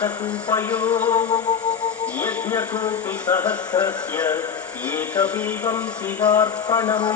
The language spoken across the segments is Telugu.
शतकूपयो यज्ञकूपिसहस्रस्य शिवार्पणम्।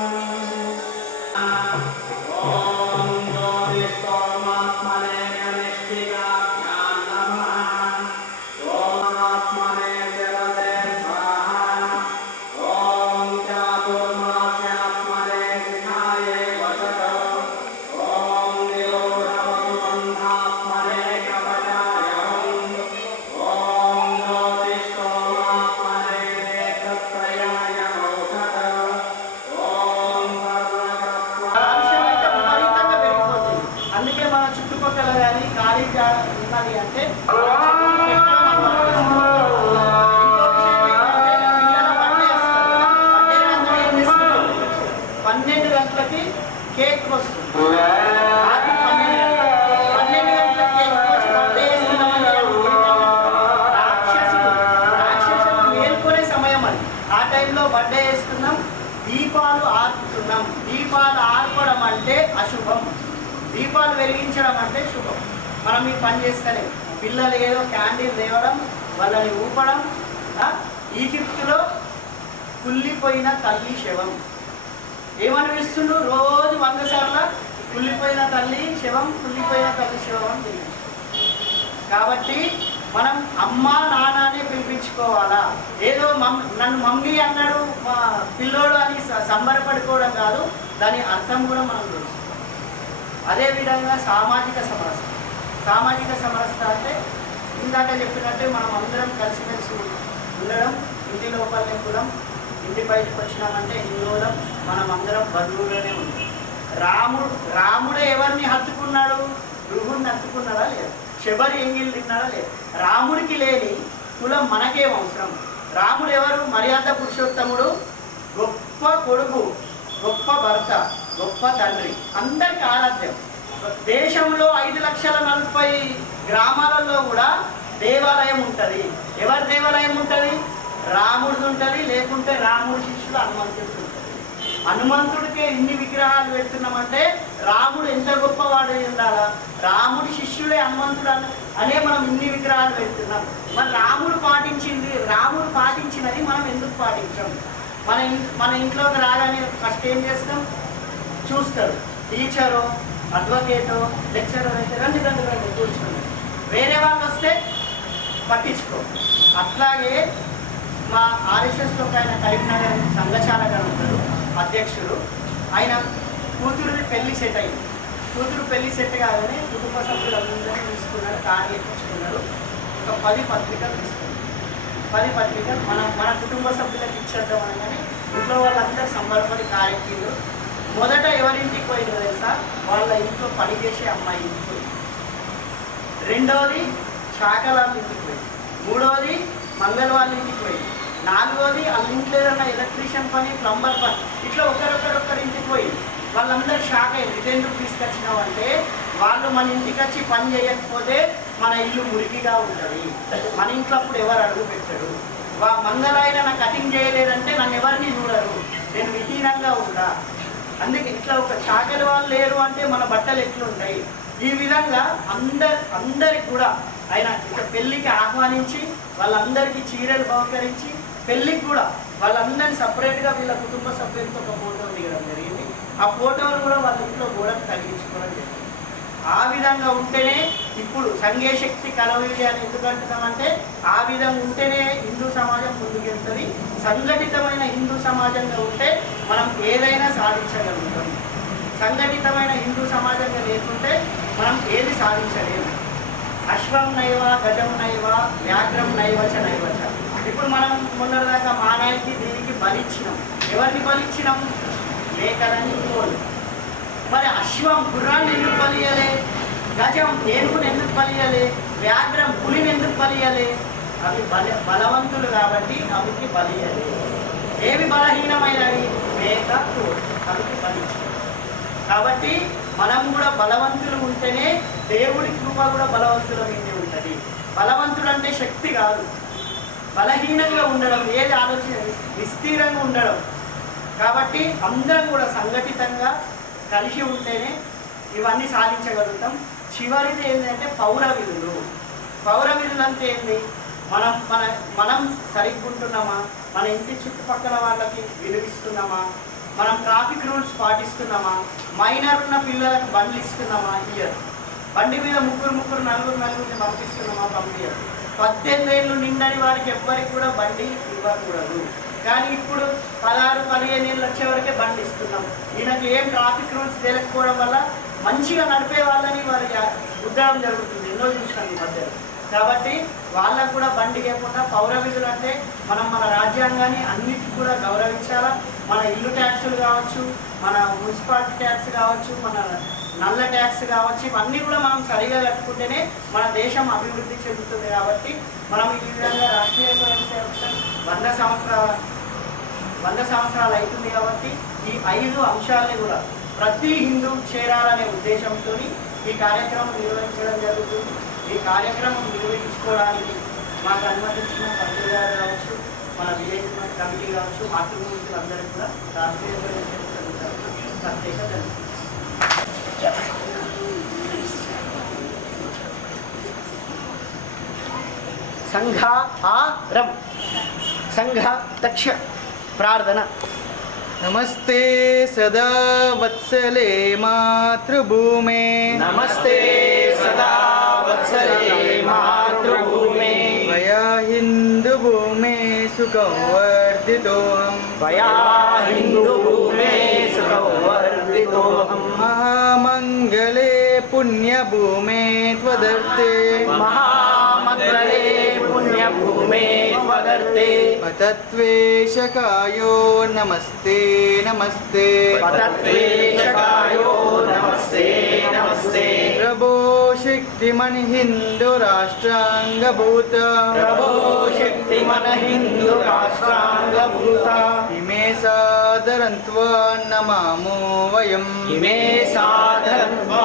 మనం ఈ పని చేస్తేనే పిల్లలు ఏదో క్యాండిల్ తేవడం వాళ్ళని ఊపడం ఈజిప్టులో కుళ్ళిపోయిన తల్లి శవం. ఏమని పిలుస్తుండు రోజు వంద సార్ల కుళ్ళిపోయిన తల్లి శవం కుళ్ళిపోయిన తల్లి శవం అని కాబట్టి మనం అమ్మ నాన్న పిలిపించుకోవాలా? ఏదో మమ్ నన్ను మమ్మీ అన్నాడు మా పిల్లోడు అని సంబరపడుకోవడం కాదు దాని అర్థం కూడా మనం తెలుసుకోవాలి. అదేవిధంగా సామాజిక సమస్య సామాజిక సమరసత అంటే ఇందాక చెప్పినట్టే మనం అందరం కలిసిమెలిసి ఉండడం ఇంటి లోపలనే కులం ఇంటి బయటకు వచ్చినామంటే హిందువులం మనం అందరం బంధువులోనే ఉంటాం. రాముడు రాముడే ఎవరిని హత్తుకున్నాడు? రుహుని హత్తుకున్నాడా లేదు? శబరి ఎంగిల్ తిన్నాడా లేదు? రాముడికి లేని కులం మనకేం అవసరం? రాముడు ఎవరు? మర్యాద పురుషోత్తముడు గొప్ప కొడుకు గొప్ప భర్త గొప్ప తండ్రి. అందరికి ఆరాధ్యం. దేశంలో ఐదు లక్షల నలభై గ్రామాలలో కూడా దేవాలయం ఉంటుంది. ఎవరి దేవాలయం ఉంటుంది? రాముడిది ఉంటుంది లేకుంటే రాముడి శిష్యులు హనుమంతుడిది ఉంటుంది. హనుమంతుడికే ఇన్ని విగ్రహాలు పెడుతున్నామంటే రాముడు ఎంత గొప్పవాడు ఉండాలా? రాముడి శిష్యుడే హనుమంతుడు అనే మనం ఇన్ని విగ్రహాలు పెడుతున్నాం. మరి రాముడు పాటించింది రాముడు పాటించినది మనం ఎందుకు పాటించాం? మన ఇన్- మన ఇంట్లోకి రాగానే ఫస్ట్ ఏం చేస్తాం? చూస్తారు. టీచరు అడ్వకేటో లెక్చరర్ అయితే రండి రండి రండి కూర్చోండి వేరే వాళ్ళు వస్తే పట్టించుకో. అట్లాగే మా ఆర్ఎస్ఎస్లో ఆయన కరీంనగర్ సంఘచాల గారు ఉంటారు అధ్యక్షుడు. ఆయన కూతురుని పెళ్ళి సెట్ అయింది. కూతురు పెళ్ళి సెట్ కాదని కుటుంబ సభ్యులు అందరూ తీసుకున్నారు కార్డు ఎక్కించుకున్నారు. ఒక పది పత్రికలు తీసుకున్నారు. పది పత్రికలు మన మన కుటుంబ సభ్యులకు ఇచ్చేద్దాం అనగానే ఇంట్లో వాళ్ళందరూ సంబరపడి కారెక్కిండ్రు మొదట ఎవరింటికి పోయిందో తెలుసా? వాళ్ళ ఇంట్లో పని చేసే అమ్మాయి ఇంటికి పోయింది. రెండవది శాఖలాల ఇంటికి పోయింది. మూడవది మంగళ వాళ్ళ ఇంటికి పోయింది. నాలుగోది వాళ్ళ ఇంట్లో ఏదైనా ఎలక్ట్రీషియన్ పని ప్లంబర్ పని ఇట్లా ఒకరొకరొకరి ఇంటికి పోయింది. వాళ్ళందరూ షాక్ అయ్యింది ఇదెందుకు తీసుకొచ్చినావు అంటే వాళ్ళు మన ఇంటికి వచ్చి పని చేయకపోతే మన ఇల్లు మురికిగా ఉంటుంది. మన ఇంట్లో అప్పుడు ఎవరు అడుగు పెట్టరు. మంగళ ఆయన కటింగ్ చేయలేదంటే నన్ను ఎవరిని చూడరు. నేను విహీనంగా ఉంటా. అందుకే ఇట్లా ఒక చాకలి వాళ్ళు లేరు అంటే మన బట్టలు ఎట్లుంటాయి? ఈ విధంగా అందరి అందరికి కూడా ఆయన ఇక పెళ్ళికి ఆహ్వానించి వాళ్ళందరికీ చీరలు బహుకరించి పెళ్ళికి కూడా వాళ్ళందరినీ సపరేట్గా వీళ్ళ కుటుంబ సభ్యులతో ఒక ఫోటో దిగడం జరిగింది. ఆ ఫోటోలు కూడా వాళ్ళ ఇంట్లో గోడకు తగ్గించుకోవడం జరిగింది. ఆ విధంగా ఉంటేనే ఇప్పుడు సంఘే శక్తి కలవిడి అని ఎందుకంటున్నామంటే ఆ విధంగా ఉంటేనే హిందూ సమాజం ముందుకెళ్తుంది సంఘటితమైన హిందూ సమాజంగా ఉంటే మనం ఏదైనా సాధించగలుగుతాం. సంఘటితమైన హిందూ సమాజంగా లేకుంటే మనం ఏది సాధించలేము. అశ్వం నైవ గజం నైవ వ్యాఘ్రం నైవచ నైవచ ఇప్పుడు మనం మొన్నటిదాకా మానాయికి దీనికి బలిచ్చినాం. ఎవరిని బలిచ్చినాం? లేఖలని కోళ్ళు మరి అశ్వం గుర్రాన్ని ఎందుకు బలియలే? గజం ఏనుగుని ఎందుకు బలియలే? వ్యాఘ్రం పులిని ఎందుకు బలియలే? అవి బల బలవంతులు కాబట్టి అవికి బలియలే ఏవి బలహీనమైనవి? మేక అవికి బలి కాబట్టి మనం కూడా బలవంతులు ఉంటేనే దేవుడి కృప కూడా బలవంతుల మీదే ఉంటుంది. బలవంతుడు అంటే శక్తి కాదు. బలహీనంగా ఉండడం ఏది ఆలోచన? విస్తీరంగా ఉండడం. కాబట్టి అందరం కూడా సంఘటితంగా కలిసి ఉంటేనే ఇవన్నీ సాధించగలుగుతాం. చివరిది ఏంటంటే పౌర విధులు పౌర విధులు అంటే ఏంది? మనం మన మనం సరిగ్గా ఉంటున్నామా మన ఇంటి చుట్టుపక్కల వాళ్ళకి విలువిస్తున్నామా? మనం ట్రాఫిక్ రూల్స్ పాటిస్తున్నామా? మైనర్ ఉన్న పిల్లలకు బండ్లు ఇస్తున్నామా? ఇయ్యరు. బండి మీద ముగ్గురు ముగ్గురు నలుగురు నలుగురిని పంపిస్తున్నామా? పంపించరు పద్దెనిమిది ఏళ్ళు నిండని వారికి ఎవ్వరికి కూడా బండి ఇవ్వకూడదు. కానీ ఇప్పుడు పదహారు పదిహేను ఏళ్ళు వచ్చే వరకే బండి ఇస్తున్నాం. ఈయనకి ఏం ట్రాఫిక్ రూల్స్ తెలియకపోవడం వల్ల మంచిగా నడిపే వాళ్ళని వారి ఉద్యోగం జరుగుతుంది. ఎన్నో చూసినాం ఈ మధ్య కాబట్టి వాళ్ళకు కూడా బండి లేకుండా పౌర విధులు అంటే మనం మన రాజ్యాంగాన్ని అన్నిటికీ కూడా గౌరవించాలా? మన ఇల్లు ట్యాక్సులు కావచ్చు మన మున్సిపాలిటీ ట్యాక్స్ కావచ్చు మన నల్ల ట్యాక్స్ కావచ్చు ఇవన్నీ కూడా మనం సరిగా కట్టుకుంటేనే మన దేశం అభివృద్ధి చెందుతుంది కాబట్టి మనం ఈ విధంగా రాష్ట్రీయ స్వయం వంద సంవత్సరాల వంద సంవత్సరాలు అవుతుంది కాబట్టి ఈ ఐదు అంశాలని కూడా ప్రతి హిందూ చేరాలనే ఉద్దేశంతో ఈ కార్యక్రమం నిర్వహించడం జరుగుతుంది. ఈ కార్యక్రమం నిర్వహించుకోవడానికి మాకు అనుమతించిన మంత్రి గారు కావచ్చు మన విలేజ్ కమిటీ కావచ్చు మాతృమూర్తులు అందరూ కూడా రాష్ట్రీయ ప్రత్యేక ధన్యవాదాలు. సంఘ దక్ష ప్రార్థన. నమస్తే సదా వత్సలే మాతృభూమే. నమస్తే సదా मातृभूमे। वयाहिन्दुभूमे सुखं वर्धितो त्वया हिन्दुभूमे सुखं वर्धितो महामङ्गले पुण्यभूमे त्वदत्ते महामङ्गले पुण्यभूमे त्वदर्ते पतत्वेशकायो नमस्ते नमस्ते। पतत्वेशकायो नमस्ते नमस्ते। प्रभो शक्तिमन् हिन्दुराष्ट्राङ्गभूत प्रभो शक्तिमन हिन्दु राष्ट्राङ्गभूता इमे सादरन्त्वा नमामो वयम्। इमे साधरन्त्वा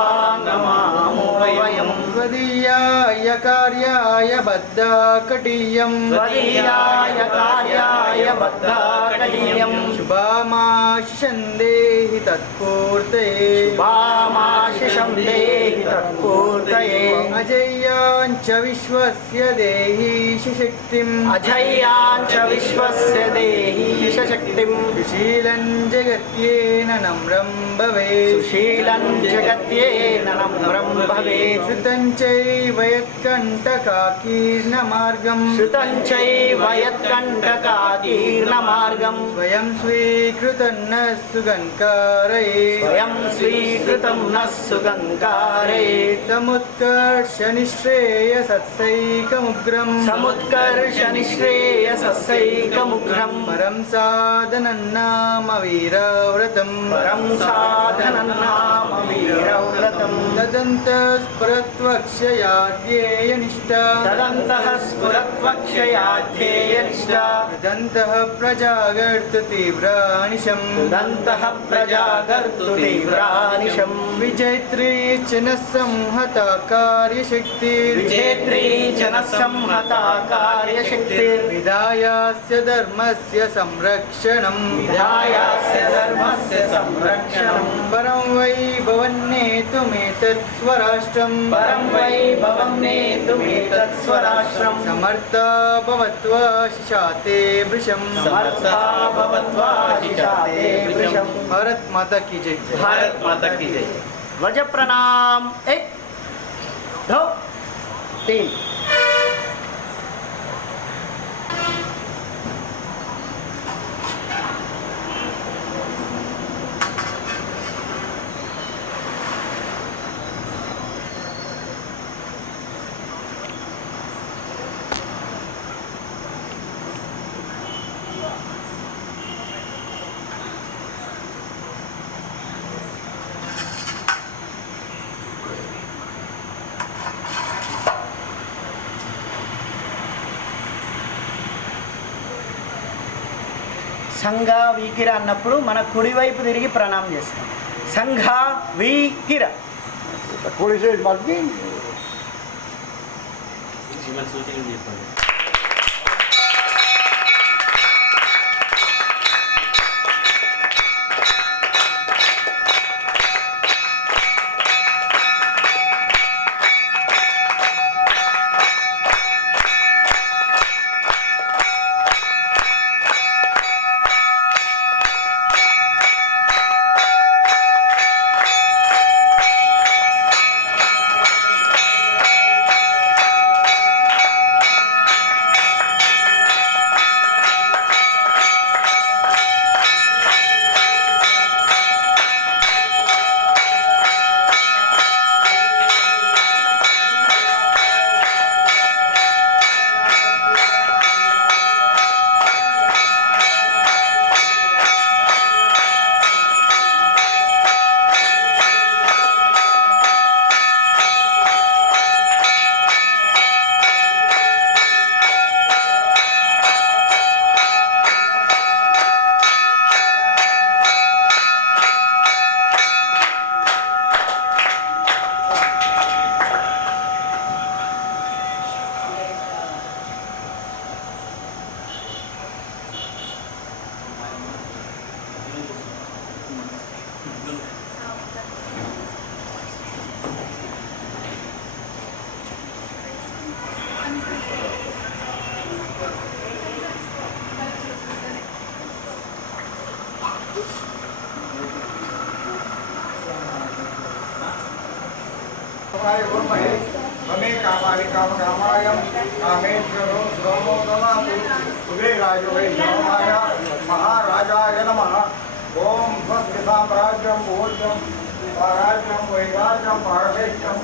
नमामो वयम् त्वदीयाय कार्याय बद्धाकटीयम् त्वदीयाय कार्याय बद्धाकटीयम् शुभामाशिषं देहि तत्पूर्तये वामाशिषं देहि तत्पूर्तये अजय्याञ्च विश्वस्य देहि शक्तिम् अजय्यान् च विश्वस्य देहि शक्तिम् सुशीलं जगत्येन नम्रं भवेत् सुशीलं जगत्येन नम्रं भवेत् श्रुतं चैव यत्कण्टकाकीर्णमार्गम्। श्रुतं चैव यत्कण्टकाकीर्णमार्गम्। स्वयं स्वीकृतं न सुगन्कारये। स्वयं स्वीकृतं नः सुगङ्कारे समुत्कर्षनिःश्रेयसत्सैकमुग्रम् समुत्कर्ष निःश्रेयसस्यैकमुग्रम् परं साधनं సాధనన్నామ వీరవ్రతం పరం సాధనన్నామ వీరవ్రతం తదంత స్ఫురత్వక్షయా ధ్యేయనిష్ట తదంతః స్ఫురత్వక్షయా ధ్యేయనిష్ట తదంతః ప్రజాగర్తు తీవ్రానిశం తదంతః ప్రజాగర్తు తీవ్రానిశం न संहता कार्यशक्ति विजेत्री जनः संहता कार्यशक्तिर् विधायास्य धर्मस्य संरक्षणम् विधायास्य धर्मस्य संरक्षणम् परं वै भवन्नेतुमेतत् स्वराष्ट्रम् परं वै भवं नेतुमेतत् स्वराष्ट्रम् समर्था भवत्वा शिशाते वृषम् समर्था भवत्वा शिशाते वृषम् भारत माता की जय भारत माता की जय ध्वज प्रणाम एक दो तीन. సంఘ వీకిర అన్నప్పుడు మన కుడివైపు తిరిగి ప్రణామం చేస్తాం. సంఘ వీకిర. సూచన చెప్పండి कामाय गुरुमहे ममे कामानि कामकामायं कामेश्वरो सोमो ददातु उदयराजो वै सोमाय महाराजाय नमः ॐ स्वस्य साम्राज्यं भोज्यं स्वराज्यं वैराज्यं पारमेश्यं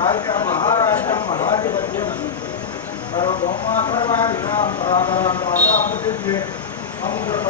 राज्यं महाराज्यं महाधिपत्यं सर्वभौमा सर्वादिशां परापरां मातामुदिव्ये समुद्रपर्वताय